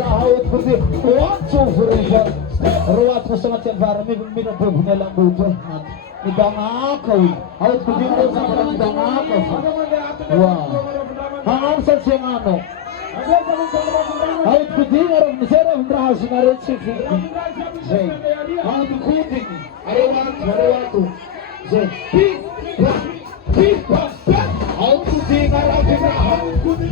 Haut putih, wacu furiga, ruat kusangat environment, minum punya lambu tu, idang aku, haut putih harus sama idang aku, wah, hangam sesiangano, haut putih orang mesra berhasil narik sifir, zay, haut putih, arewatu, zay, haut putih orang haut putih.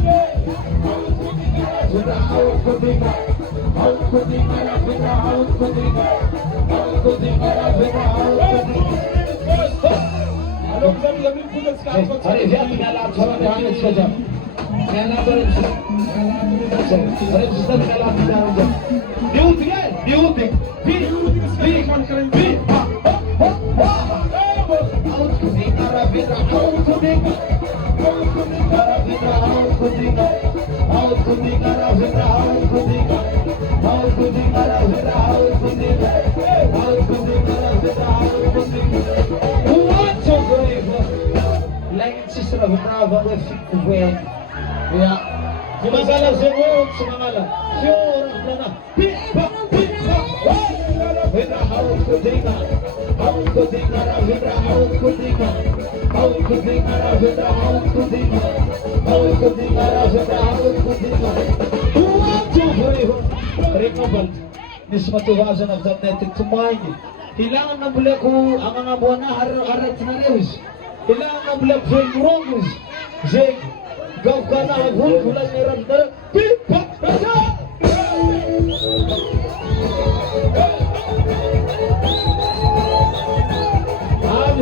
Brava we fico bem. Ya. Cuma salah semua semangala. Syur lana. Pipa. Vera haus kudinga. Haus kudinga vera haus kudinga. Haus kudinga vera haus kudinga. Haus kudinga vera haus kudinga. Tuancu beriho. Recover. Nismatu wazan of that net tumaini. Kailangan na muli ko ang mga buwan na harap na rewis. Kailangan na muli ko yung rongis. Zeng, gaw ka na hagul, kulang niram na pipa, rasa!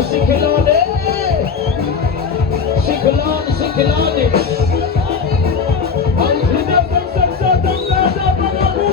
Sikilane! Sikilane! Ang hinapang sagsatang nasa panamu!